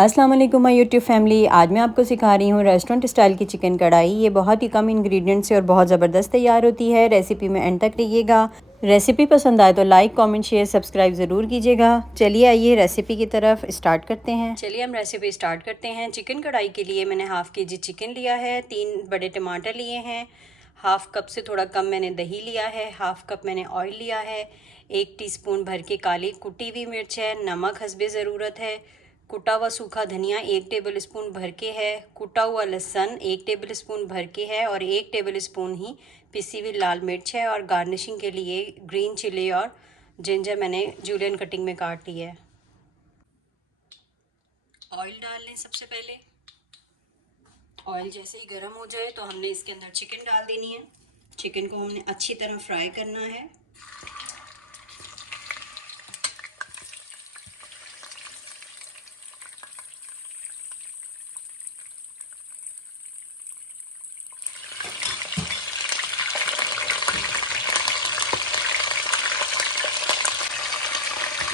अस्सलाम वालेकुम my YouTube family. आज मैं आपको सिखा रही हूँ रेस्टोरेंट स्टाइल की चिकन कढ़ाई। ये बहुत ही कम इंग्रेडिएंट से और बहुत ज़बरदस्त तैयार होती है। रेसिपी में एंड तक रहिएगा। रेसिपी पसंद आए तो लाइक कमेंट शेयर सब्सक्राइब ज़रूर कीजिएगा। चलिए आइए रेसिपी की तरफ स्टार्ट करते हैं। चलिए हम रेसिपी स्टार्ट करते हैं। चिकन कढ़ाई के लिए मैंने हाफ़ के जी चिकन लिया है, 3 बड़े टमाटर लिए हैं, हाफ़ कप से थोड़ा कम मैंने दही लिया है, हाफ़ कप मैंने ऑयल लिया है, 1 टीस्पून भर के काली कुटी हुई मिर्च है, नमक हस्बे ज़रूरत है, कुटा हुआ सूखा धनिया 1 टेबल स्पून भर के है, कुटा हुआ लहसुन 1 टेबल स्पून भर के है और 1 टेबल स्पून ही पिसी हुई लाल मिर्च है। और गार्निशिंग के लिए ग्रीन चिली और जिंजर मैंने जूलियन कटिंग में काट ली है। ऑयल डाल लें। सबसे पहले ऑयल जैसे ही गर्म हो जाए तो हमने इसके अंदर चिकन डाल देनी है। चिकन को हमने अच्छी तरह फ्राई करना है।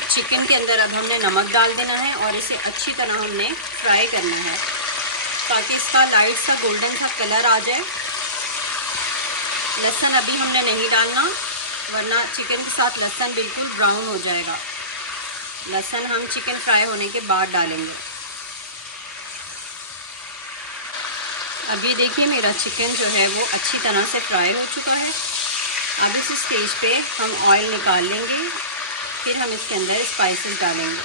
चिकन के अंदर अब हमने नमक डाल देना है और इसे अच्छी तरह हमने फ्राई करना है ताकि इसका लाइट सा गोल्डन सा कलर आ जाए। लहसुन अभी हमने नहीं डालना वरना चिकन के साथ लहसुन बिल्कुल ब्राउन हो जाएगा। लहसुन हम चिकन फ्राई होने के बाद डालेंगे। अब ये देखिए मेरा चिकन जो है वो अच्छी तरह से फ्राई हो चुका है। अब इस स्टेज पे हम ऑयल निकाल लेंगे, फिर हम इसके अंदर स्पाइसेस डालेंगे।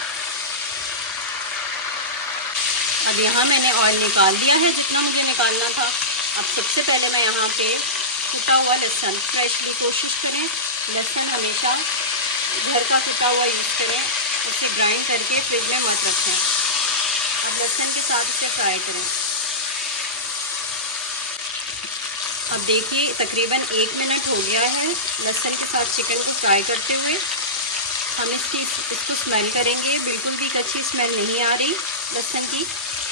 अब यहाँ मैंने ऑयल निकाल दिया है जितना मुझे निकालना था। अब सबसे पहले मैं यहाँ पे कुटा हुआ लहसुन, फ्रेशली कोशिश करें लहसुन हमेशा घर का कुटा हुआ यूज़ करें, उसे ग्राइंड करके फ्रिज में मत रखें। अब लहसुन के साथ इसे फ्राई करें। अब देखिए तकरीबन 1 मिनट हो गया है लहसुन के साथ चिकन को फ्राई करते हुए। हम इसको स्मेल करेंगे, बिल्कुल भी कच्ची स्मेल नहीं आ रही लहसुन की।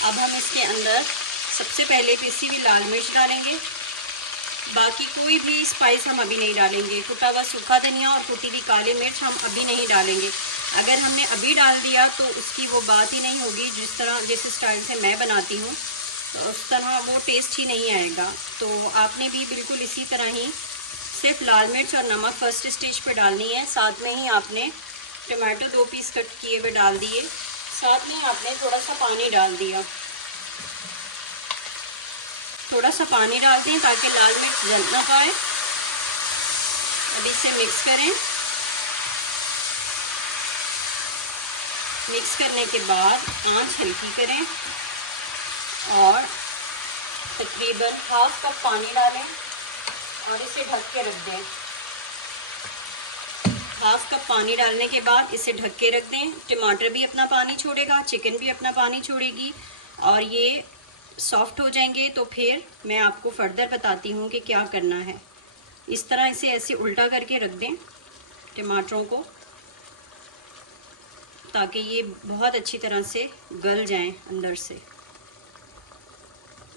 अब हम इसके अंदर सबसे पहले पिसी हुई लाल मिर्च डालेंगे। बाकी कोई भी स्पाइस हम अभी नहीं डालेंगे। कुटा हुआ सूखा धनिया और कुटी हुई काली मिर्च हम अभी नहीं डालेंगे। अगर हमने अभी डाल दिया तो उसकी वो बात ही नहीं होगी। जिस स्टाइल से मैं बनाती हूँ तो उस तरह वो टेस्ट ही नहीं आएगा। तो आपने भी बिल्कुल इसी तरह ही सिर्फ लाल मिर्च और नमक फर्स्ट स्टेज पे डालनी है। साथ में ही आपने टमाटो 2 पीस कट किए हुए डाल दिए। साथ में आपने थोड़ा सा पानी डाल दिया। थोड़ा सा पानी डालते हैं ताकि लाल मिर्च जल ना पाए। अभी इसे मिक्स करें। मिक्स करने के बाद आंच हल्की करें और तकरीबन हाफ कप पानी डालें और इसे ढक के रख दें। हाफ कप पानी डालने के बाद इसे ढक के रख दें। टमाटर भी अपना पानी छोड़ेगा, चिकन भी अपना पानी छोड़ेगी और ये सॉफ्ट हो जाएंगे। तो फिर मैं आपको फर्दर बताती हूँ कि क्या करना है। इस तरह इसे ऐसे उल्टा करके रख दें टमाटरों को ताकि ये बहुत अच्छी तरह से गल जाएं अंदर से।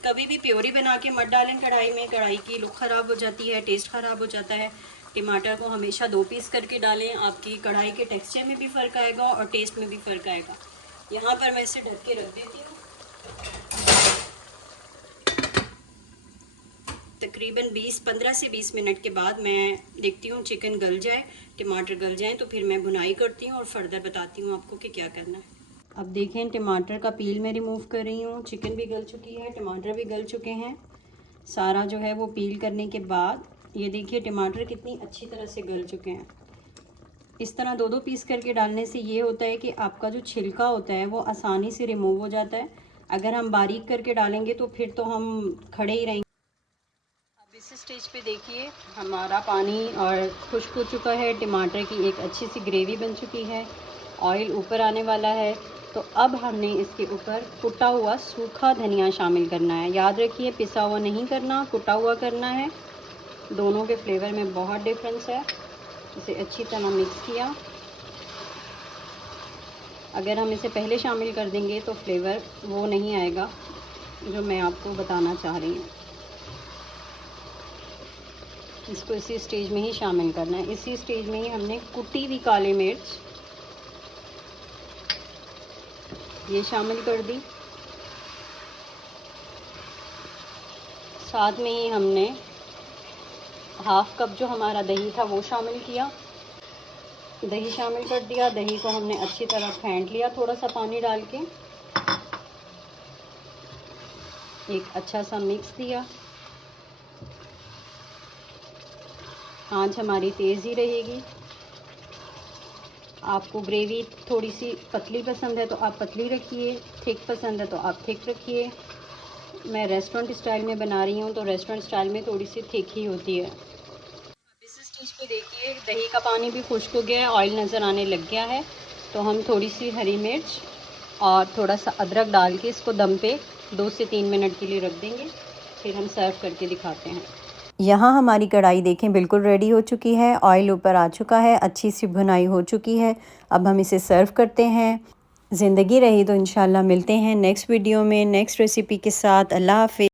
कभी भी प्योरी बना के मत डालें कढ़ाई में, कढ़ाई की लुक ख़राब हो जाती है, टेस्ट ख़राब हो जाता है। टमाटर को हमेशा 2 पीस करके डालें। आपकी कढ़ाई के टेक्सचर में भी फ़र्क आएगा और टेस्ट में भी फ़र्क आएगा। यहाँ पर मैं इसे ढक के रख देती हूँ। तकरीबन 15 से 20 मिनट के बाद मैं देखती हूँ चिकन गल जाए, टमाटर गल जाए तो फिर मैं भुनाई करती हूँ और फर्दर बताती हूँ आपको कि क्या करना है। अब देखें टमाटर का पील मैं रिमूव कर रही हूँ। चिकन भी गल चुकी है, टमाटर भी गल चुके हैं। सारा जो है वो पील करने के बाद ये देखिए टमाटर कितनी अच्छी तरह से गल चुके हैं। इस तरह 2-2 पीस करके डालने से ये होता है कि आपका जो छिलका होता है वो आसानी से रिमूव हो जाता है। अगर हम बारीक करके डालेंगे तो फिर तो हम खड़े ही रहेंगे। अब इस स्टेज पे देखिए हमारा पानी और खुश्क हो चुका है। टमाटर की एक अच्छी सी ग्रेवी बन चुकी है, ऑयल ऊपर आने वाला है। तो अब हमने इसके ऊपर कुटा हुआ सूखा धनिया शामिल करना है। याद रखिए पिसा हुआ नहीं करना, कुटा हुआ करना है। दोनों के फ्लेवर में बहुत डिफरेंस है। इसे अच्छी तरह मिक्स किया। अगर हम इसे पहले शामिल कर देंगे तो फ्लेवर वो नहीं आएगा जो मैं आपको बताना चाह रही हूँ। इसको इसी स्टेज में ही शामिल करना है। इसी स्टेज में ही हमने कुटी हुई काली मिर्च ये शामिल कर दी। साथ में ही हमने हाफ़ कप जो हमारा दही था वो शामिल किया। दही शामिल कर दिया। दही को हमने अच्छी तरह फेंट लिया थोड़ा सा पानी डाल के। एक अच्छा सा मिक्स दिया। आंच हमारी तेज़ ही रहेगी। आपको ग्रेवी थोड़ी सी पतली पसंद है तो आप पतली रखिए, थिक पसंद है तो आप थिक रखिए। मैं रेस्टोरेंट स्टाइल में बना रही हूँ तो रेस्टोरेंट स्टाइल में थोड़ी सी थिक ही होती है। इस स्टेज पे देखिए दही का पानी भी खुश्क हो गया है, ऑयल नज़र आने लग गया है। तो हम थोड़ी सी हरी मिर्च और थोड़ा सा अदरक डाल के इसको दम पे 2 से 3 मिनट के लिए रख देंगे। फिर हम सर्व करके दिखाते हैं। यहाँ हमारी कढ़ाई देखें बिल्कुल रेडी हो चुकी है, ऑयल ऊपर आ चुका है, अच्छी सी भुनाई हो चुकी है। अब हम इसे सर्व करते हैं। ज़िंदगी रही तो इंशाल्लाह मिलते हैं नेक्स्ट वीडियो में नेक्स्ट रेसिपी के साथ। अल्लाह हाफ़िज़।